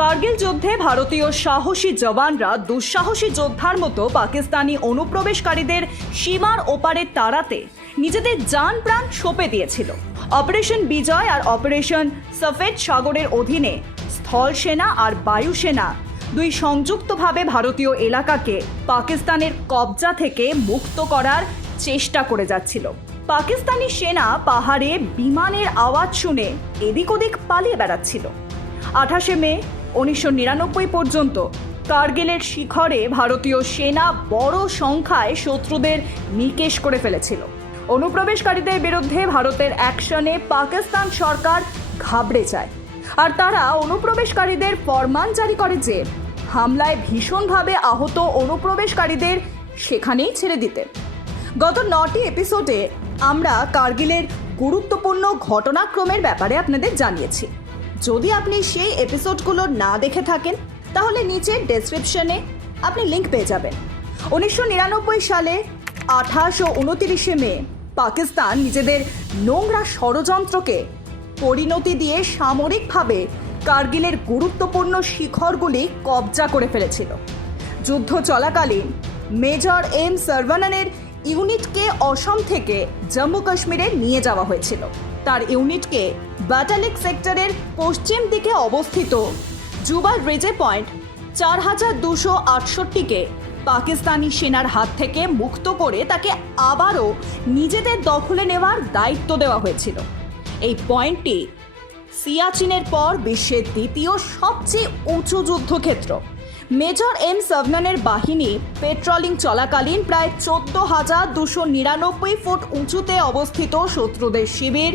কার্গিল যুদ্ধে ভারতীয় সাহসী জওয়ানরা দুঃসাহসী যোদ্ধার মতো পাকিস্তানি অনুপ্রবেশকারীদের সীমার ওপারে তাড়াতে নিজেদের যান প্রাণ সঁপে দিয়েছিল। অপারেশন বিজয় আর অপারেশন সফেদ সাগরের অধীনে স্থল সেনা আর বায়ুসেনা দুই সংযুক্তভাবে ভারতীয় এলাকাকে পাকিস্তানের কবজা থেকে মুক্ত করার চেষ্টা করে যাচ্ছিল। পাকিস্তানি সেনা পাহাড়ে বিমানের আওয়াজ শুনে এদিক ওদিক পালিয়ে বেড়াচ্ছিল। আঠাশে মে উনিশশো নিরানব্বই পর্যন্ত। কার্গিলের শিখরে ভারতীয় সেনা বড় সংখ্যায় শত্রুদের নিকেশ করে ফেলেছিল। অনুপ্রবেশকারীদের বিরুদ্ধে ভারতের অ্যাকশনে পাকিস্তান সরকার ঘাবড়ে যায়। আর তারা অনুপ্রবেশকারীদের ফরমান জারি করে যে, হামলায় ভীষণভাবে আহত অনুপ্রবেশকারীদের সেখানেই ছেড়ে দিতে। গত নটি এপিসোডে আমরা কার্গিলের গুরুত্বপূর্ণ ঘটনাক্রমের ব্যাপারে আপনাদের জানিয়েছি। যদি আপনি সেই এপিসোডগুলো না দেখে থাকেন, তাহলে নিচে ডেসক্রিপশনে আপনি লিঙ্ক পেয়ে যাবেন। উনিশশো নিরানব্বই সালে আঠাশ ও উনতিরিশে মে, পাকিস্তান নিজেদের নোংরা ষড়যন্ত্রকে পরিণতি দিয়ে সামরিকভাবে কার্গিলের গুরুত্বপূর্ণ শিখরগুলি কবজা করে ফেলেছিল। যুদ্ধ চলাকালীন মেজর এম সার্ভানানের ইউনিটকে অসম থেকে জম্মু কাশ্মীরে নিয়ে যাওয়া হয়েছিল। তার ইউনিটকে ব্যাটালিক সেক্টরের পশ্চিম দিকে অবস্থিত। জুবার রেজে পয়েন্ট চার হাজার দুশো আটষট্টিকে পাকিস্তানি সেনার হাত থেকে মুক্ত করে তাকে আবারও নিজেদের দখলে নেওয়ার দায়িত্ব দেওয়া হয়েছিল। এই পয়েন্টটি সিয়াচিনের পর বিশ্বের দ্বিতীয় সবচেয়ে উঁচু যুদ্ধক্ষেত্র। মেজর এম সাভনানের বাহিনী পেট্রোলিং চলাকালীন প্রায় চোদ্দ হাজার দুশো নিরানব্বই ফুট উঁচুতে অবস্থিত শত্রুদের শিবির।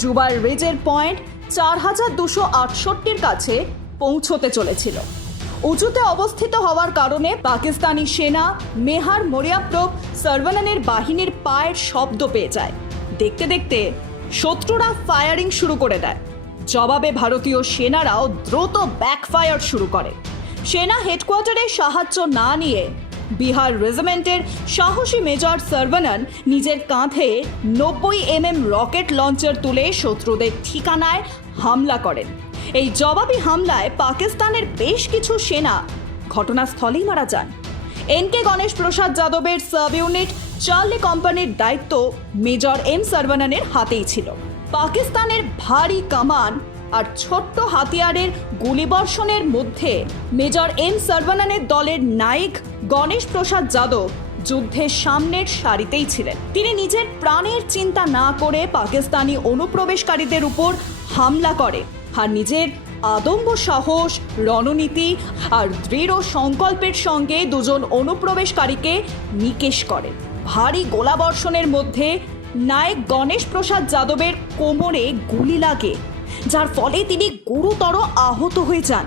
জুবার রেজের পয়েন্ট চার হাজার দুশো আটষট্টির কাছে পৌঁছতে চলেছিল। উঁচুতে অবস্থিত হওয়ার কারণে পাকিস্তানি সেনা মেহার মরিয়াপ্রব সার্ভানানের বাহিনীর পায়ের শব্দ পেয়ে যায়। দেখতে দেখতে শত্রুরা ফায়ারিং শুরু করে দেয়। জবাবে ভারতীয় সেনারাও দ্রুত ব্যাকফায়ার শুরু করে। সেনা হেডকোয়ার্টারে সাহায্য না নিয়ে বিহার রেজিমেন্টের সাহসী মেজর সার্ভানন নিজের কাঁধে নব্বই এমএম রকেট লঞ্চার তুলে শত্রুদের ঠিকানায় হামলা করেন। এই জবাবি হামলায় পাকিস্তানের বেশ কিছু সেনা ঘটনাস্থলেই মারা যান। এন কে গণেশ প্রসাদ যাদবের সাব ইউনিট চার্লি কোম্পানির দায়িত্ব মেজর এম সার্ভানানের হাতেই ছিল। পাকিস্তানের ভারী কামান আর ছোট্ট হাতিয়ারের গুলিবর্ষণের মধ্যে মেজর এম সার্ভানানের দলের নায়ক গণেশ প্রসাদ যাদব যুদ্ধের সামনের সারিতেই ছিলেন। তিনি নিজের প্রাণের চিন্তা না করে পাকিস্তানি অনুপ্রবেশকারীদের উপর হামলা করে আর নিজের আদম্ব সাহস, রণনীতি আর দৃঢ় সংকল্পের সঙ্গে দুজন অনুপ্রবেশকারীকে নিকেশ করে ভারী গোলাবর্ষণের মধ্যে নায়ক গণেশ প্রসাদ যাদবের কোমরে গুলি লাগে। যার ফলে তিনি গুরুতর আহত হয়ে যান।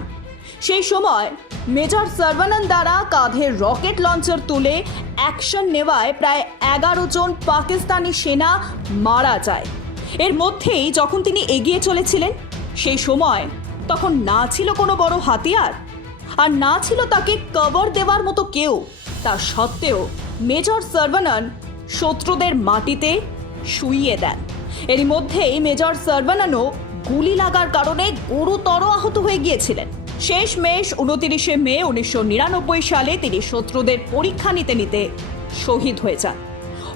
সেই সময় মেজর সার্ভানন্দ দ্বারা কাঁধে রকেট লঞ্চার তুলে অ্যাকশন নেওয়ায় প্রায় এগারো জন পাকিস্তানি সেনা মারা যায়। এর মধ্যেই যখন তিনি এগিয়ে চলেছিলেন, সেই সময় তখন না ছিল কোনো বড় হাতিয়ার। আর না ছিল তাকে কভার দেওয়ার মতো কেউ। তা সত্ত্বেও মেজর সার্ভানন শত্রুদের মাটিতে শুইয়ে দেন। এর মধ্যেই মেজর সার্ভানানও গুলি লাগার কারণে গুরুতর আহত হয়ে গিয়েছিলেন। শেষ মেশ উনতিরিশে মে উনিশশো নিরানব্বই সালে তিনি শত্রুদের পরীক্ষা নিতে নিতে শহীদ হয়ে যান।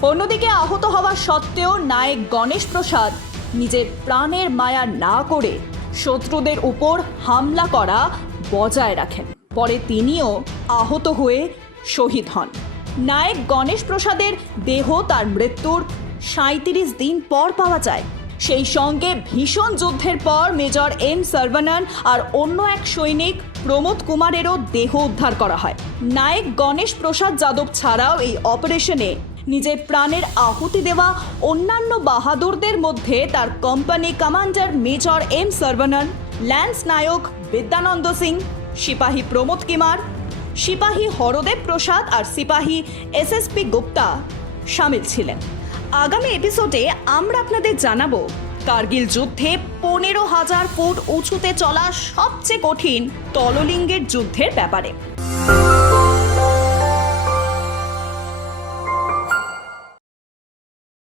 অন্যদিকে আহত হওয়া সত্ত্বেও নায়ক গণেশ প্রসাদ নিজের প্রাণের মায়া না করে শত্রুদের উপর হামলা করা বজায় রাখেন। পরে তিনিও আহত হয়ে শহীদ হন। নায়ক গণেশ প্রসাদের দেহ তার মৃত্যুর সাঁত্রিশ দিন পর পাওয়া যায়। সেই সঙ্গে ভীষণ যুদ্ধের পর মেজর এম সার্ভানান আর অন্য এক সৈনিক প্রমোদ কুমারেরও দেহ উদ্ধার করা হয়। নায়ক গণেশ প্রসাদ যাদব ছাড়াও এই অপারেশনে নিজের প্রাণের আহুতি দেওয়া অন্যান্য বাহাদুরদের মধ্যে তার company commander major M Saravanan lance Naik Vidyanand Singh, সিপাহী প্রমোদ কুমার, সিপাহী হরদেব প্রসাদ আর সিপাহী এসএসপি গুপ্তা সামিল ছিলেন। আগামী এপিসোডে আমরা আপনাদের জানাব, কার্গিল যুদ্ধে পনেরো হাজার ফুট উঁচুতে চলা সবচেয়ে কঠিন তললিঙ্গের যুদ্ধের ব্যাপারে।